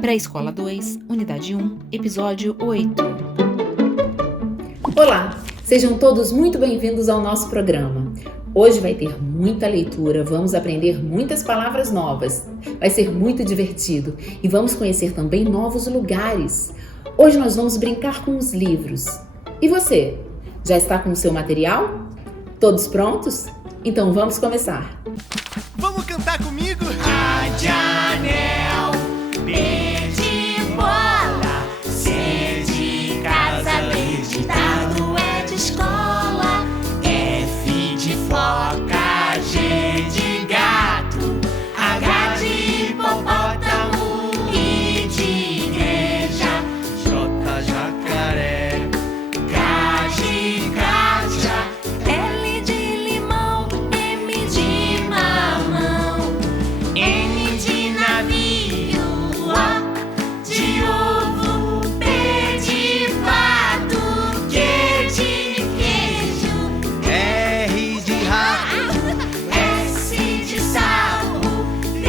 Pré-Escola 2, Unidade 1, Episódio 8. Olá, sejam todos muito bem-vindos ao nosso programa. Hoje vai ter muita leitura, vamos aprender muitas palavras novas. Vai ser muito divertido e vamos conhecer também novos lugares. Hoje nós vamos brincar com os livros. E você, já está com o seu material? Todos prontos? Então vamos começar. Vamos cantar comigo? A de anel, B de bola, C de casa, D de dado, E de escola, F de foca, G de gato, H de hipopótamo, I de igreja, J, jacaré. K de caixa, L de limão, M de mamão, N de navio, O de ovo, P de pato, Q de queijo, R de rato. S de sapo, T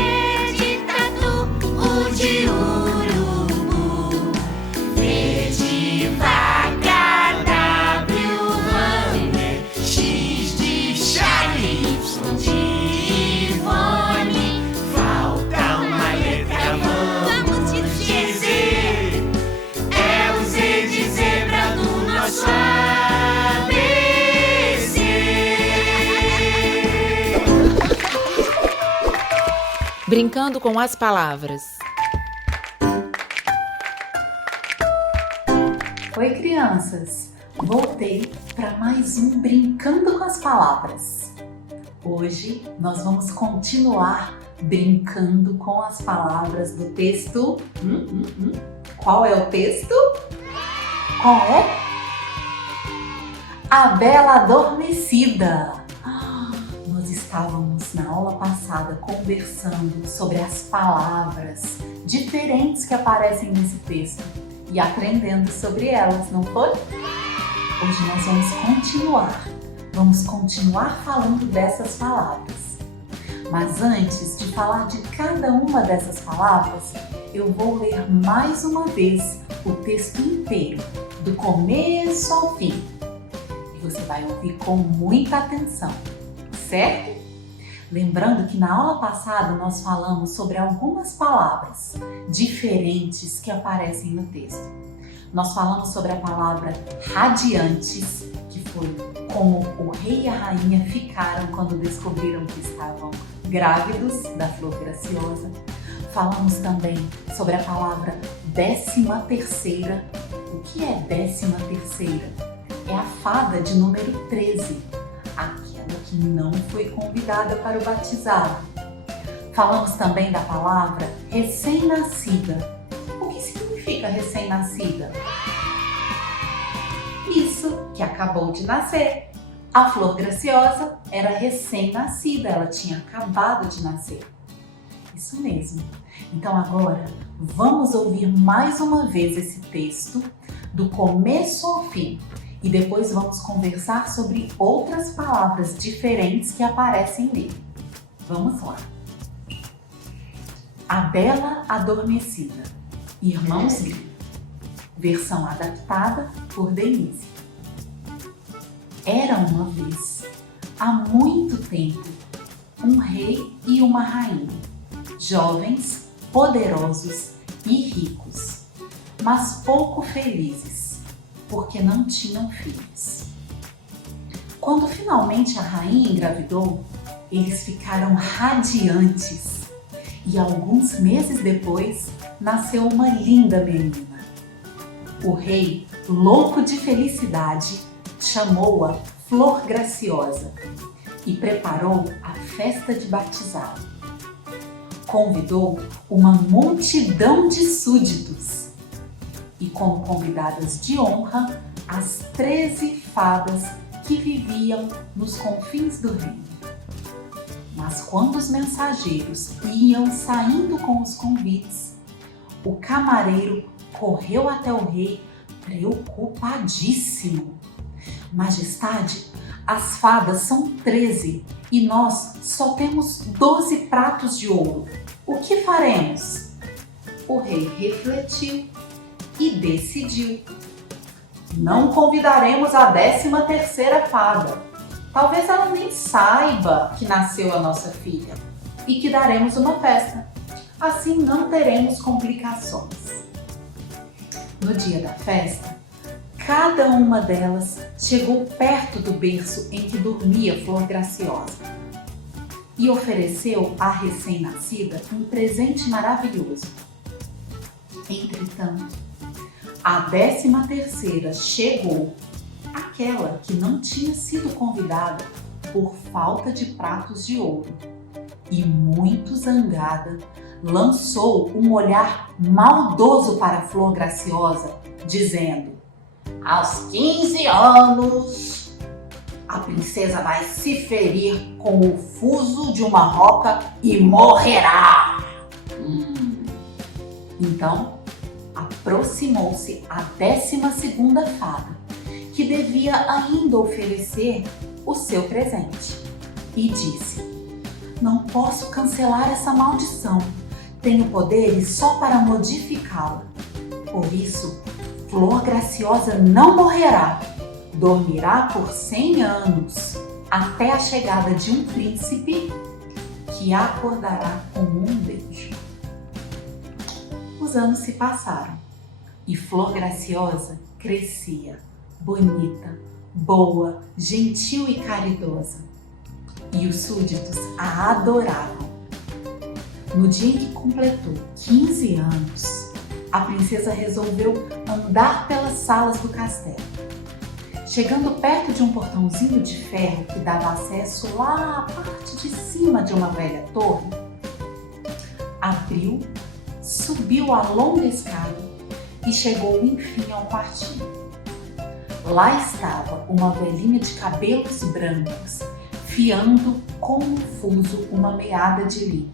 de tatu, U de urubu, V de vaca, W hammer, X de Charlie, Y de Ivone, falta uma letra, vamos dizer, é o Z de zebra do nosso ABC. Brincando com as palavras. Oi, crianças! Voltei para mais um Brincando com as Palavras. Hoje nós vamos continuar brincando com as palavras do texto. Qual é o texto? Qual é? A Bela Adormecida. Nós estávamos na aula passada conversando sobre as palavras diferentes que aparecem nesse texto e aprendendo sobre elas, não foi? Hoje nós vamos continuar falando dessas palavras. Mas antes de falar de cada uma dessas palavras, eu vou ler mais uma vez o texto inteiro, do começo ao fim. E você vai ouvir com muita atenção, certo? Lembrando que na aula passada nós falamos sobre algumas palavras diferentes que aparecem no texto. Nós falamos sobre a palavra radiantes, que foi como o rei e a rainha ficaram quando descobriram que estavam grávidos da flor graciosa. Falamos também sobre a palavra 13ª. O que é 13ª? É a fada de número 13, aquela que não foi convidada para o batizado. Falamos também da palavra recém-nascida. O que significa recém-nascida? Isso, que acabou de nascer. A flor graciosa era recém-nascida, ela tinha acabado de nascer. Isso mesmo. Então agora vamos ouvir mais uma vez esse texto do começo ao fim e depois vamos conversar sobre outras palavras diferentes que aparecem nele. Vamos lá. A Bela Adormecida, Irmãos Grimm, versão adaptada por Denise. Era uma vez, há muito tempo, um rei e uma rainha, jovens, poderosos e ricos, mas pouco felizes, porque não tinham filhos. Quando finalmente a rainha engravidou, eles ficaram radiantes e alguns meses depois nasceu uma linda menina. O rei, louco de felicidade, chamou-a Flor Graciosa e preparou a festa de batizado. Convidou uma multidão de súditos e, como convidadas de honra, as 13 fadas que viviam nos confins do reino. Mas quando os mensageiros iam saindo com os convites, o camareiro correu até o rei preocupadíssimo. Majestade, as fadas são 13 e nós só temos 12 pratos de ouro. O que faremos? O rei refletiu e decidiu: não convidaremos a 13ª fada. Talvez ela nem saiba que nasceu a nossa filha e que daremos uma festa. Assim não teremos complicações. No dia da festa, cada uma delas chegou perto do berço em que dormia Flor Graciosa e ofereceu à recém-nascida um presente maravilhoso. Entretanto, a 13ª chegou, aquela que não tinha sido convidada por falta de pratos de ouro, e muito zangada, lançou um olhar maldoso para a Flor Graciosa, dizendo: aos 15 anos, a princesa vai se ferir com o fuso de uma roca e morrerá. Então, aproximou-se a 12ª fada, que devia ainda oferecer o seu presente, e disse: não posso cancelar essa maldição. Tenho poderes só para modificá-la. Por isso, Flor Graciosa não morrerá. Dormirá por 100 anos, até a chegada de um príncipe que a acordará com um beijo. Os anos se passaram e Flor Graciosa crescia, bonita, boa, gentil e caridosa. E os súditos a adoravam. No dia em que completou 15 anos, a princesa resolveu andar pelas salas do castelo. Chegando perto de um portãozinho de ferro que dava acesso lá à parte de cima de uma velha torre, abriu, subiu a longa escada e chegou enfim ao quartinho. Lá estava uma velhinha de cabelos brancos, fiando confuso uma meada de linho.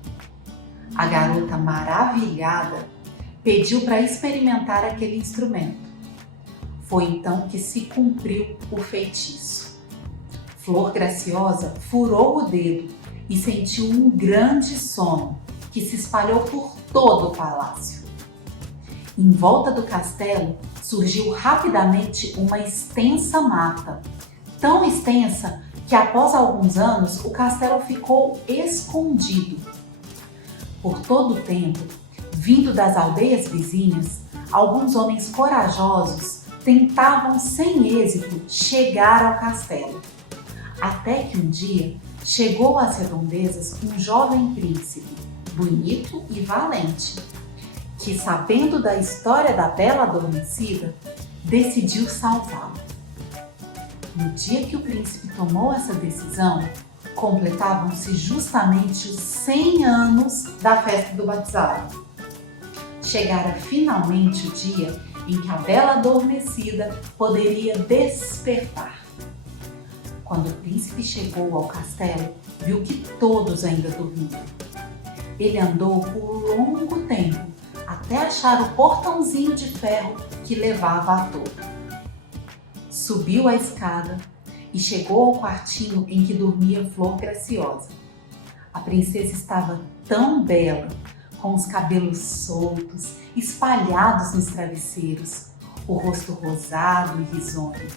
A garota, maravilhada, pediu para experimentar aquele instrumento. Foi então que se cumpriu o feitiço. Flor Graciosa furou o dedo e sentiu um grande sono que se espalhou por todo o palácio. Em volta do castelo surgiu rapidamente uma extensa mata, tão extensa que após alguns anos o castelo ficou escondido. Por todo o tempo, vindo das aldeias vizinhas, alguns homens corajosos tentavam sem êxito chegar ao castelo. Até que um dia chegou às redondezas um jovem príncipe, bonito e valente, que, sabendo da história da Bela Adormecida, decidiu salvá-la. No dia que o príncipe tomou essa decisão, completavam-se justamente os 100 anos da festa do batizado. Chegara finalmente o dia em que a Bela Adormecida poderia despertar. Quando o príncipe chegou ao castelo, viu que todos ainda dormiam. Ele andou por longo tempo até achar o portãozinho de ferro que levava à torre. Subiu a escada e chegou ao quartinho em que dormia Flor Graciosa. A princesa estava tão bela, com os cabelos soltos, espalhados nos travesseiros, o rosto rosado e risonho.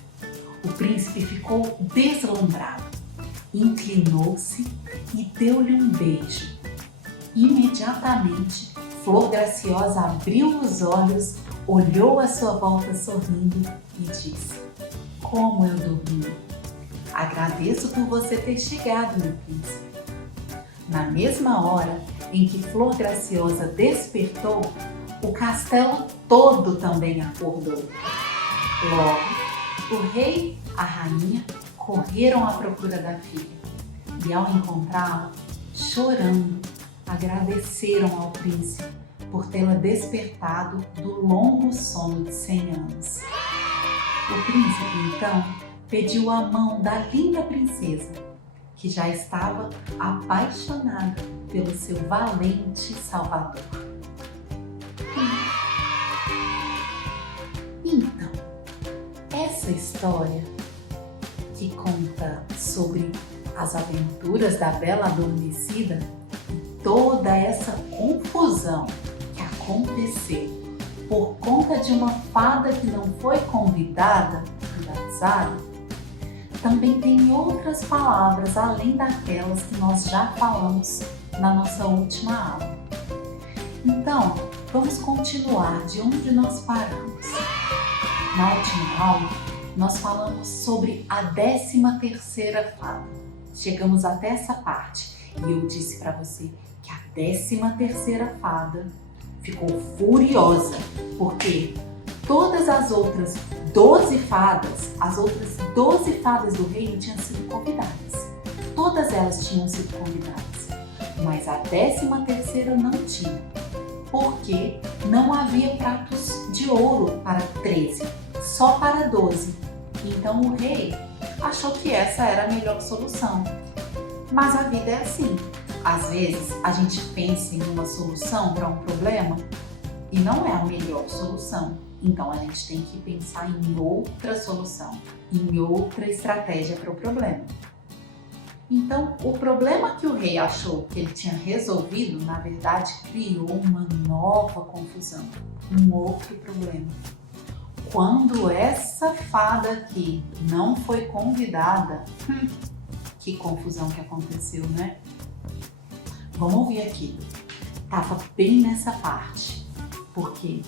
O príncipe ficou deslumbrado, inclinou-se e deu-lhe um beijo. Imediatamente, Flor Graciosa abriu os olhos, olhou à sua volta sorrindo e disse: como eu dormi! Agradeço por você ter chegado, meu príncipe. Na mesma hora em que Flor Graciosa despertou, o castelo todo também acordou. Logo, o rei, a rainha, correram à procura da filha e, ao encontrá-la, chorando, agradeceram ao príncipe por tê-la despertado do longo sono de 100 anos. O príncipe, então, pediu a mão da linda princesa, que já estava apaixonada pelo seu valente salvador. Então, essa história que conta sobre as aventuras da Bela Adormecida e toda essa confusão que aconteceu por conta de uma fada que não foi convidada, também tem outras palavras além daquelas que nós já falamos na nossa última aula. Então, vamos continuar de onde nós paramos. Na última aula, nós falamos sobre a 13ª fada. Chegamos até essa parte e eu disse para você que a 13ª fada ficou furiosa porque todas as outras 12 fadas, as outras 12 fadas do reino tinham sido convidadas. Todas elas tinham sido convidadas, mas a 13ª não tinha, porque não havia pratos de ouro para 13, só para 12. Então o rei achou que essa era a melhor solução. Mas a vida é assim. Às vezes a gente pensa em uma solução para um problema e não é a melhor solução. Então a gente tem que pensar em outra solução, em outra estratégia para o problema. Então o problema que o rei achou que ele tinha resolvido, na verdade, criou uma nova confusão, um outro problema. Quando essa fada aqui não foi convidada, que confusão que aconteceu, né? Vamos ouvir aqui. Tava bem nessa parte, porque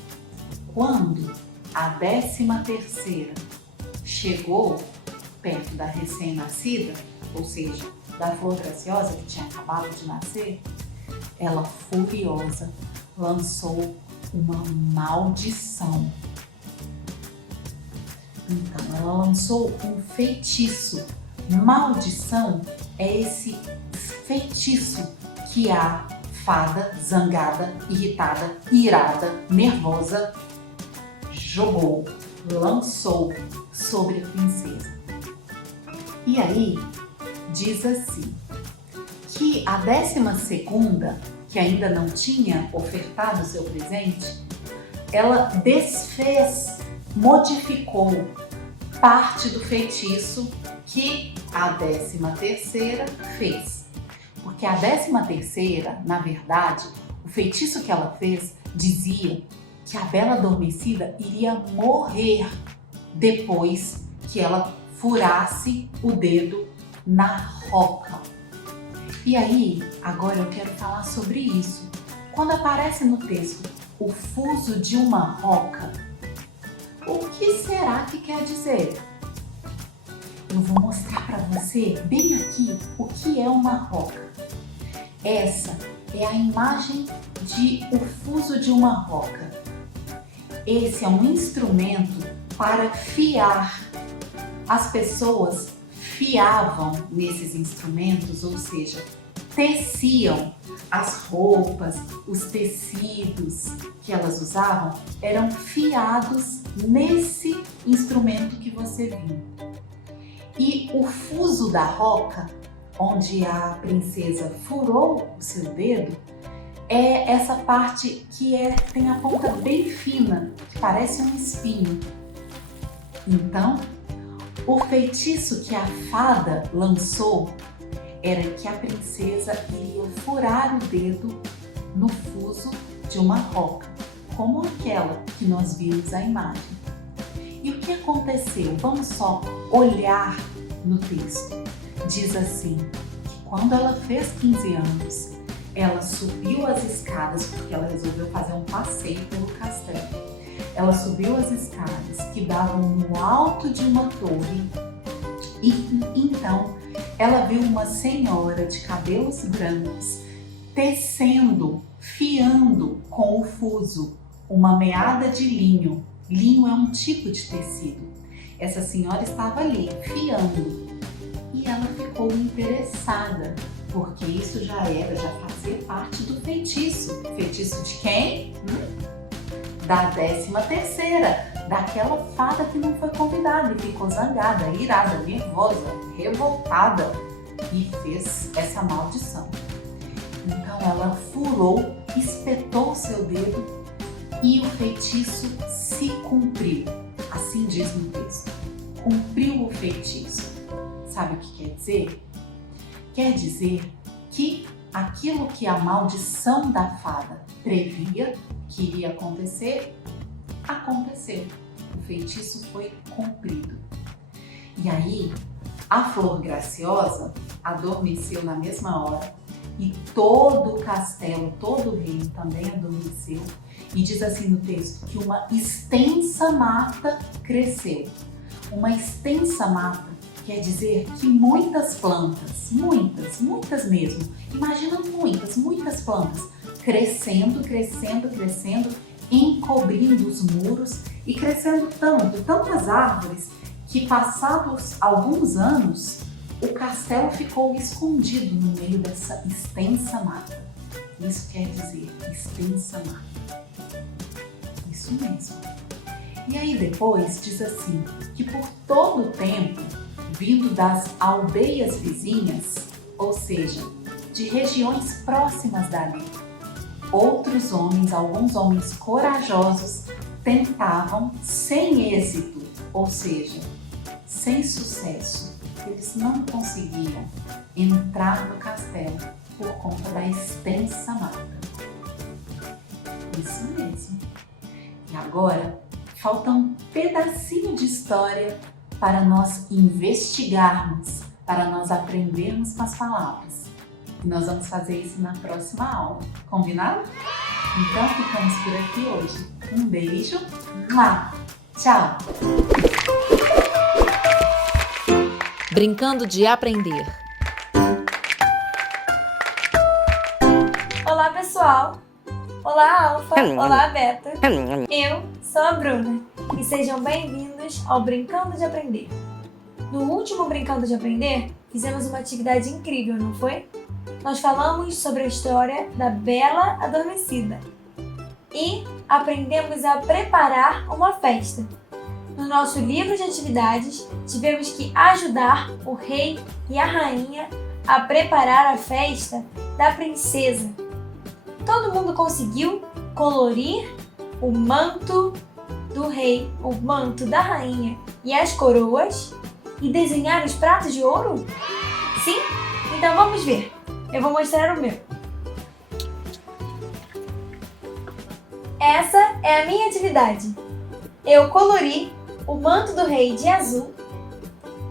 quando a 13ª chegou perto da recém-nascida, ou seja, da flor graciosa que tinha acabado de nascer, ela furiosa lançou uma maldição. Então, ela lançou um feitiço. Maldição é esse feitiço que a fada zangada, irritada, irada, nervosa jogou, lançou sobre a princesa. E aí diz assim, que a 12ª, que ainda não tinha ofertado seu presente, ela desfez, modificou parte do feitiço que a 13ª fez. Porque a 13ª, na verdade, o feitiço que ela fez dizia que a Bela Adormecida iria morrer depois que ela furasse o dedo na roca. E aí, agora eu quero falar sobre isso. Quando aparece no texto o fuso de uma roca, o que será que quer dizer? Eu vou mostrar para você bem aqui o que é uma roca. Essa é a imagem de o fuso de uma roca. Esse é um instrumento para fiar. As pessoas fiavam nesses instrumentos, ou seja, teciam as roupas, os tecidos que elas usavam eram fiados nesse instrumento que você viu. E o fuso da roca, onde a princesa furou o seu dedo, é essa parte que tem a ponta bem fina, que parece um espinho. Então, o feitiço que a fada lançou era que a princesa iria furar o dedo no fuso de uma roca, como aquela que nós vimos a imagem. E o que aconteceu? Vamos só olhar no texto. Diz assim, que quando ela fez 15 anos, ela subiu as escadas, porque ela resolveu fazer um passeio pelo castelo. Ela subiu as escadas que davam no alto de uma torre e então ela viu uma senhora de cabelos brancos tecendo, fiando com o fuso uma meada de linho. Linho é um tipo de tecido. Essa senhora estava ali fiando e ela ficou interessada, porque isso já fazia parte do feitiço. Feitiço de quem? Da 13ª, daquela fada que não foi convidada e ficou zangada, irada, nervosa, revoltada e fez essa maldição. Então ela furou, espetou seu dedo e o feitiço se cumpriu. Assim diz no texto. Cumpriu o feitiço. Sabe o que quer dizer? Quer dizer que aquilo que a maldição da fada previa que iria acontecer, aconteceu. O feitiço foi cumprido. E aí, a Flor Graciosa adormeceu na mesma hora e todo o castelo, todo o reino também adormeceu. E diz assim no texto que uma extensa mata cresceu. Uma extensa mata quer dizer que muitas plantas, muitas mesmo, imagina muitas plantas, crescendo, encobrindo os muros e crescendo tantas árvores, que passados alguns anos, o castelo ficou escondido no meio dessa extensa mata. Isso quer dizer extensa mata. Isso mesmo. E aí depois diz assim, que por todo o tempo, vindo das aldeias vizinhas, ou seja, de regiões próximas dali, outros homens, alguns homens corajosos, tentavam sem êxito, ou seja, sem sucesso. Eles não conseguiam entrar no castelo por conta da extensa mata. Isso mesmo. E agora, falta um pedacinho de história para nós investigarmos, para nós aprendermos com as palavras. E nós vamos fazer isso na próxima aula. Combinado? Então ficamos por aqui hoje. Um beijo. Tchau! Brincando de aprender. Olá, pessoal! Olá, Alfa! Olá, Beta! Eu sou a Bruna e sejam bem-vindos ao Brincando de Aprender. No último Brincando de Aprender, fizemos uma atividade incrível, não foi? Nós falamos sobre a história da Bela Adormecida e aprendemos a preparar uma festa. No nosso livro de atividades, tivemos que ajudar o rei e a rainha a preparar a festa da princesa. Todo mundo conseguiu colorir o manto do rei, o manto da rainha e as coroas e desenhar os pratos de ouro? Sim? Então vamos ver. Eu vou mostrar o meu. Essa é a minha atividade. Eu colori o manto do rei de azul,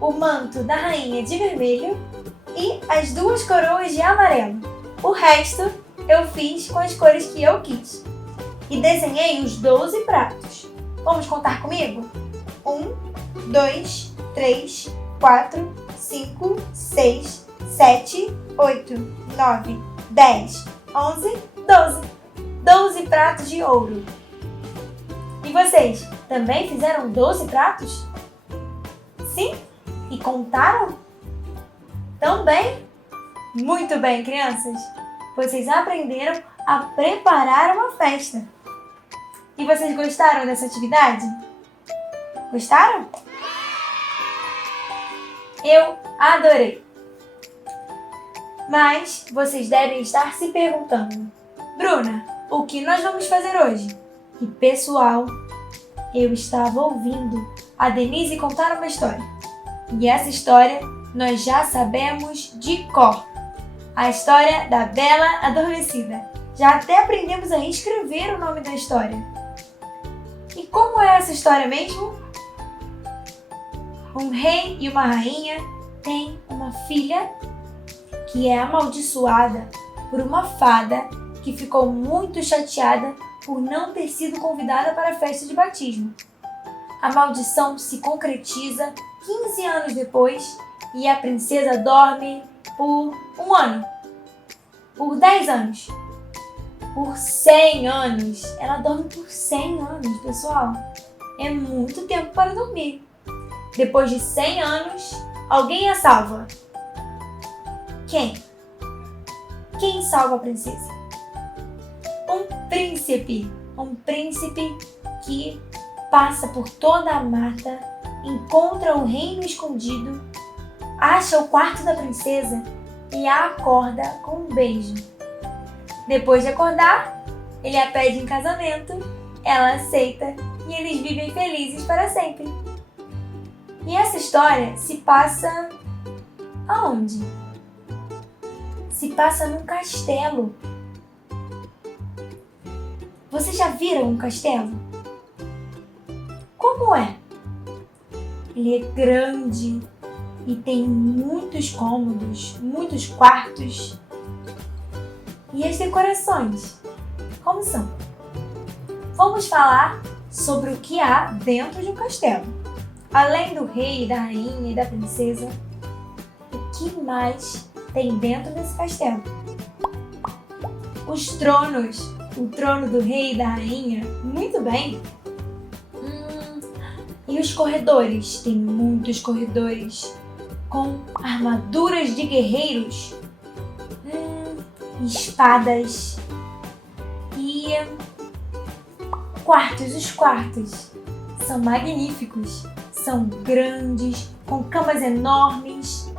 o manto da rainha de vermelho e as duas coroas de amarelo. O resto eu fiz com as cores que eu quis. E desenhei os 12 pratos. Vamos contar comigo? 1, 2, 3, 4, 5, 6, 7, 8, 9, 10, 11, 12. 12 pratos de ouro. E vocês, também fizeram 12 pratos? Sim? E contaram? Também? Muito bem, crianças! Vocês aprenderam a preparar uma festa. E vocês gostaram dessa atividade? Gostaram? Eu adorei! Mas vocês devem estar se perguntando: Bruna, o que nós vamos fazer hoje? E pessoal, eu estava ouvindo a Denise contar uma história. E essa história nós já sabemos de cor. A história da Bela Adormecida. Já até aprendemos a escrever o nome da história. E como é essa história mesmo? Um rei e uma rainha têm uma filha que é amaldiçoada por uma fada que ficou muito chateada por não ter sido convidada para a festa de batismo. A maldição se concretiza 15 anos depois e a princesa dorme por 1 ano, por 10 anos, por 100 anos. Ela dorme por 100 anos, pessoal. É muito tempo para dormir. Depois de 100 anos, alguém a salva. Quem? Quem salva a princesa? Um príncipe que passa por toda a mata, encontra o reino escondido, acha o quarto da princesa e a acorda com um beijo. Depois de acordar, ele a pede em casamento, ela aceita e eles vivem felizes para sempre. E essa história se passa aonde? se passa num castelo. Vocês já viram um castelo? Como é? Ele é grande e tem muitos cômodos, muitos quartos. E as decorações? Como são? Vamos falar sobre o que há dentro de um castelo. Além do rei, da rainha e da princesa, o que mais tem dentro desse castelo? Os tronos. O trono do rei e da rainha. Muito bem. E os corredores? Tem muitos corredores com armaduras de guerreiros, espadas e quartos. Os quartos são magníficos, são grandes, com camas enormes.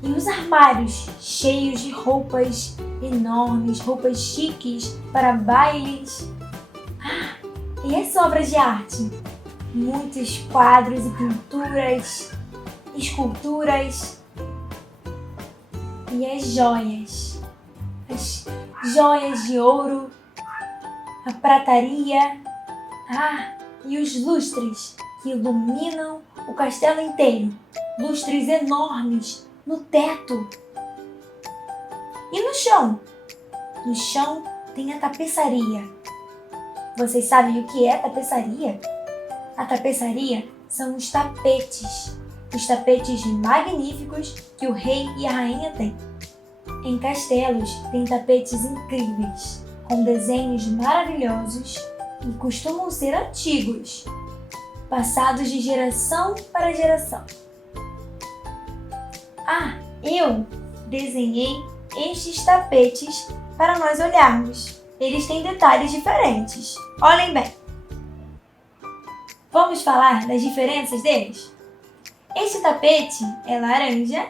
E os armários cheios de roupas enormes, roupas chiques para bailes. E as obras de arte? Muitos quadros e pinturas, esculturas. E as joias? As joias de ouro, a prataria, e os lustres que iluminam o castelo inteiro. Lustres enormes no teto. E no chão? No chão tem a tapeçaria. Vocês sabem o que é tapeçaria? A tapeçaria são os tapetes magníficos que o rei e a rainha têm. Em castelos tem tapetes incríveis, com desenhos maravilhosos e costumam ser antigos, passados de geração para geração. Eu desenhei estes tapetes para nós olharmos. Eles têm detalhes diferentes. Olhem bem. Vamos falar das diferenças deles? Este tapete é laranja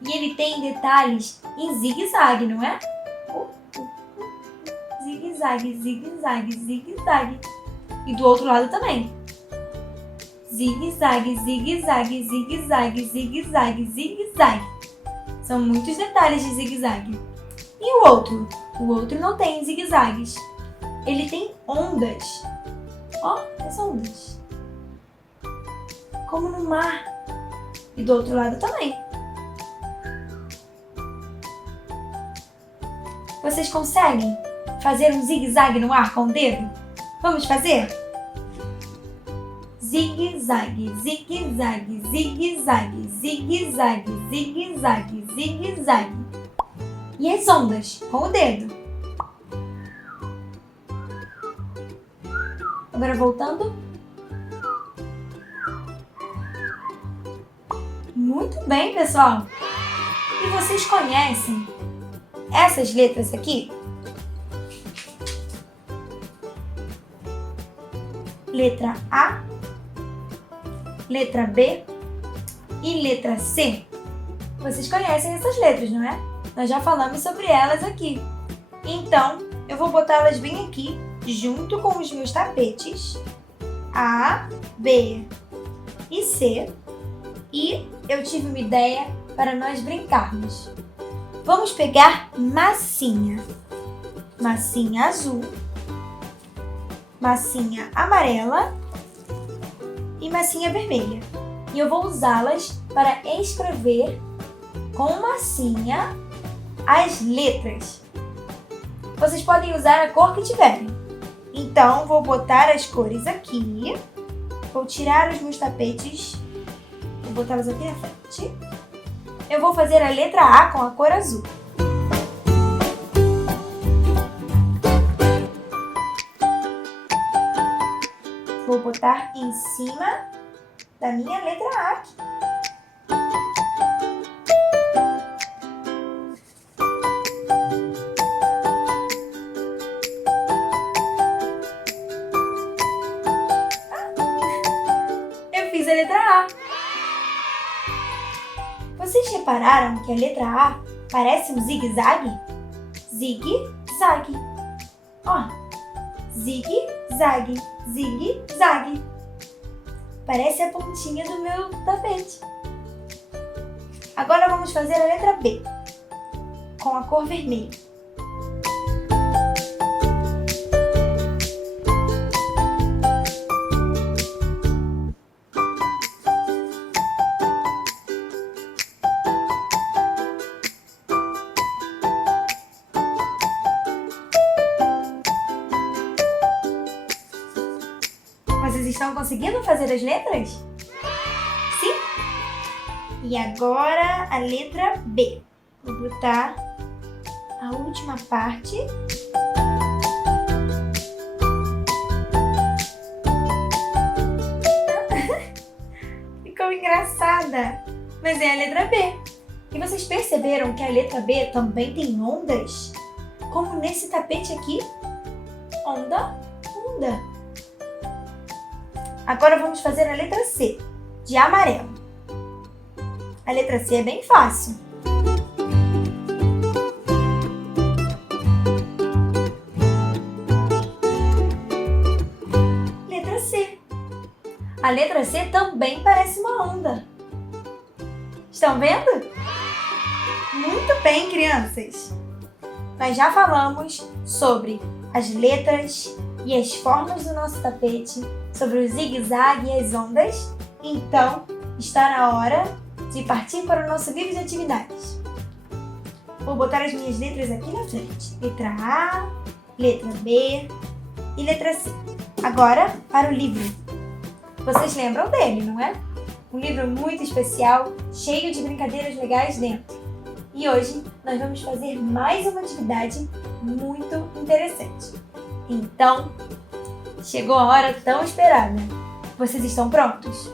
e ele tem detalhes em zigue-zague, não é? Zigue-zague, zigue-zague, zigue-zague. E do outro lado também. Zigue-zague, zigue-zague, zigue-zague, zigue-zague, zigue-zague. São muitos detalhes de zigue-zague. E o outro? O outro não tem zigue-zagues. Ele tem ondas. As ondas. Como no mar. E do outro lado também. Vocês conseguem fazer um zigue-zague no ar com o dedo? Vamos fazer? Zigue-zague, zigue-zague, zigue-zague, zigue-zague, zigue-zague, zigue-zague. E as ondas com o dedo. Agora voltando. Muito bem, pessoal! E vocês conhecem essas letras aqui? Letra A, letra B e letra C. Vocês conhecem essas letras, não é? Nós já falamos sobre elas aqui. Então, eu vou botá-las bem aqui, junto com os meus tapetes. A, B e C. E eu tive uma ideia para nós brincarmos. Vamos pegar massinha. Massinha azul, massinha amarela e massinha vermelha. E eu vou usá-las para escrever com massinha as letras. Vocês podem usar a cor que tiverem. Então, vou botar as cores aqui. Vou tirar os meus tapetes. Vou botá-los aqui na frente. Eu vou fazer a letra A com a cor azul. Vou botar em cima da minha letra A aqui. Eu fiz a letra A. Vocês repararam que a letra A parece um zigue-zague? Zigue-zague. Zigue-zague, zigue-zague. Parece a pontinha do meu tapete. Agora vamos fazer a letra B. Com com a cor vermelha. Vocês estão conseguindo fazer as letras? Sim? E agora a letra B. Vou botar a última parte. Ficou engraçada, mas é a letra B. E vocês perceberam que a letra B também tem ondas? Como nesse tapete aqui. Onda, onda. Agora vamos fazer a letra C, de amarelo. A letra C é bem fácil. Letra C. A letra C também parece uma onda. Estão vendo? Muito bem, crianças! Nós já falamos sobre as letras e as formas do nosso tapete, sobre o zigue-zague e as ondas. Então, está na hora de partir para o nosso livro de atividades. Vou botar as minhas letras aqui na frente. Letra A, letra B e letra C. Agora, para o livro. Vocês lembram dele, não é? Um livro muito especial, cheio de brincadeiras legais dentro. E hoje nós vamos fazer mais uma atividade muito interessante. Então, chegou a hora tão esperada. Vocês estão prontos?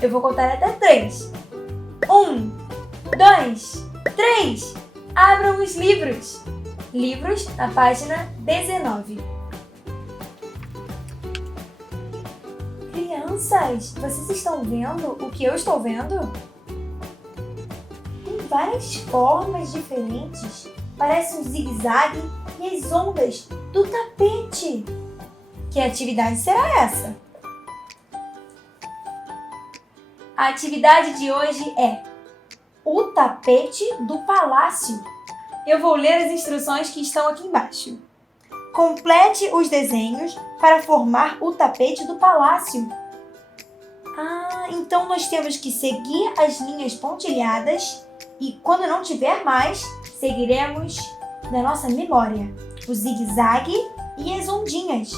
Eu vou contar até 3. 1, 2, 3. Abram os livros. Livros na página 19. Crianças, vocês estão vendo o que eu estou vendo? Tem várias formas diferentes. Parece um zigue-zague e as ondas do tapete. Que atividade será essa? A atividade de hoje é o tapete do palácio. Eu vou ler as instruções que estão aqui embaixo. Complete os desenhos para formar o tapete do palácio. Então nós temos que seguir as linhas pontilhadas e quando não tiver mais, seguiremos da nossa memória o zigue-zague e as ondinhas.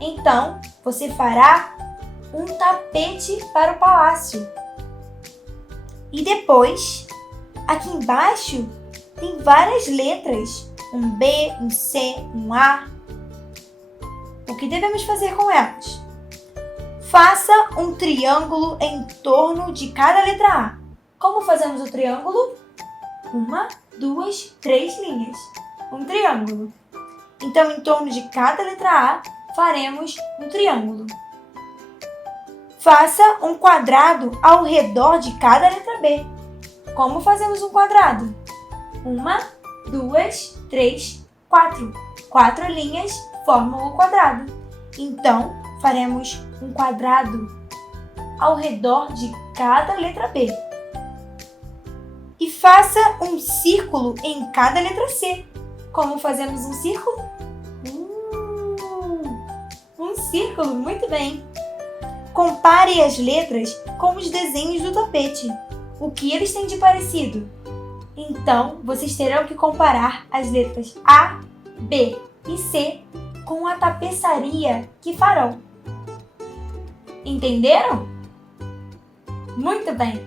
Então, você fará um tapete para o palácio. E depois, aqui embaixo, tem várias letras. Um B, um C, um A. O que devemos fazer com elas? Faça um triângulo em torno de cada letra A. Como fazemos o triângulo? 1, 2, 3 linhas. Um triângulo. Então, em torno de cada letra A, faremos um triângulo. Faça um quadrado ao redor de cada letra B. Como fazemos um quadrado? 1, 2, 3, 4. 4 linhas formam o quadrado. Então, faremos um quadrado ao redor de cada letra B. E faça um círculo em cada letra C. Como fazemos um círculo? Um círculo, muito bem. Compare as letras com os desenhos do tapete. O que eles têm de parecido? Então, vocês terão que comparar as letras A, B e C com a tapeçaria que farão. Entenderam? Muito bem.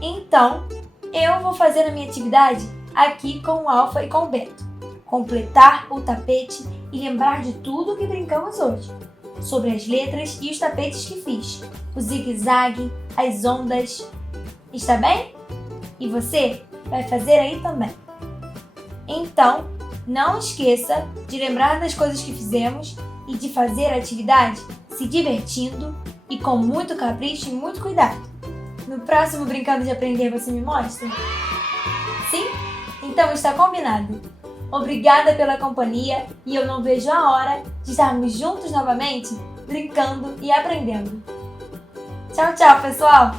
Então, eu vou fazer a minha atividade aqui com o Alfa e com o Beto. Completar o tapete e lembrar de tudo que brincamos hoje. Sobre as letras e os tapetes que fiz. O zigue-zague, as ondas. Está bem? E você vai fazer aí também. Então, não esqueça de lembrar das coisas que fizemos e de fazer a atividade se divertindo e com muito capricho e muito cuidado. No próximo Brincando de Aprender você me mostra? Sim? Então está combinado. Obrigada pela companhia e eu não vejo a hora de estarmos juntos novamente, brincando e aprendendo. Tchau, tchau, pessoal!